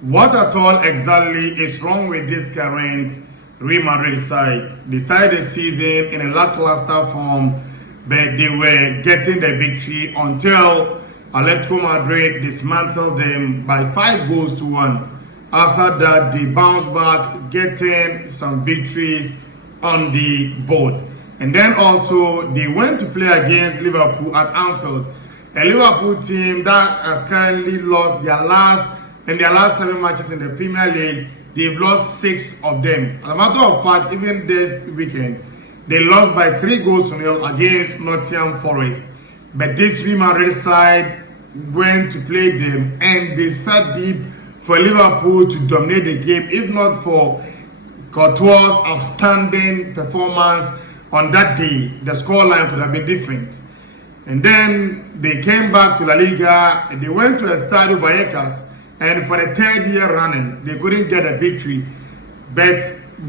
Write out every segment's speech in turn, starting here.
What at all exactly is wrong with this current Real Madrid side? They started the season in a lackluster form, but they were getting the victory until Atletico Madrid dismantled them by 5-1. After that, they bounced back, getting some victories on the board. And then also, they went to play against Liverpool at Anfield, a Liverpool team that has currently lost their last 7 matches in the Premier League. They've lost 6 of them. As a matter of fact, even this weekend, they lost by 3-0 against Nottingham Forest. But this Real Madrid side went to play them, and they sat deep for Liverpool to dominate the game. If not for Courtois' outstanding performance on that day, the scoreline could have been different. And then they came back to La Liga and they went to Estadio Vallecas, and for the 3rd year running, they couldn't get a victory. But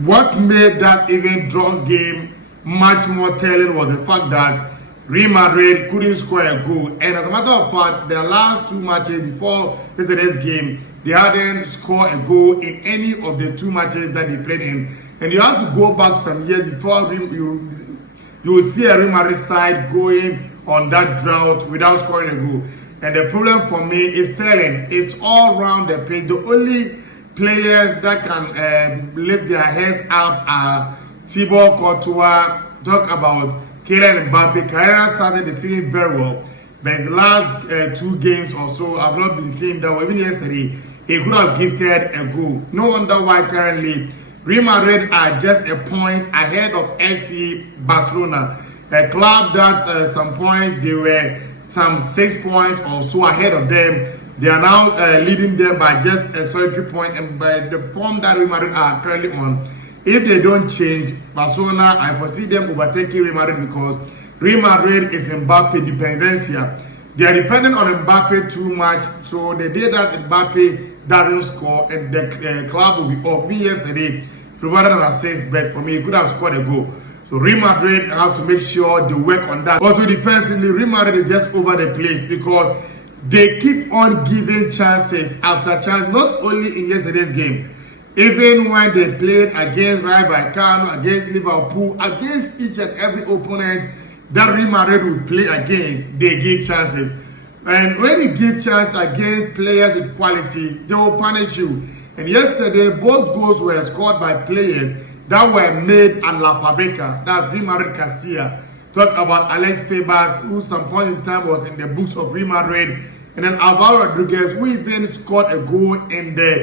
what made that even drawn game much more telling was the fact that Real Madrid couldn't score a goal. And as a matter of fact, their last 2 matches before yesterday's game, they hadn't scored a goal in any of the 2 matches that they played in. And you have to go back some years before you will see a Real Madrid side going on that drought without scoring a goal. And the problem for me is Sterling. It's all around the pitch. The only players that can lift their heads up are Thibaut Courtois. Talk about Kylian Mbappe. Carrera started the season very well, but his last 2 games or so, I've not been seeing that. Even yesterday, he could have gifted a goal. No wonder why currently Real Madrid are just a point ahead of FC Barcelona, a club that at some point they were some 6 points or so ahead of them. They are now leading them by just a solitary point, and by the form that Real Madrid are currently on, if they don't change, Barcelona, I foresee them overtaking Real Madrid, because Real Madrid is Mbappe dependencia. They are dependent on Mbappe too much, so the day that Mbappe doesn't score and the club will be off. Me yesterday provided an assist, but for me, he could have scored a goal. So Real Madrid have to make sure they work on that. Also defensively, Real Madrid is just over the place because they keep on giving chances after chance, not only in yesterday's game. Even when they played against Rayo Vallecano, against Liverpool, against each and every opponent that Real Madrid would play against, they give chances. And when you give chance against players with quality, they will punish you. And yesterday, both goals were scored by players that were made at La Fabrica. That's Real Madrid Castilla. Talk about Alex Febas, who some point in time was in the books of Real Madrid. And then Alvaro Rodriguez, who even scored a goal in the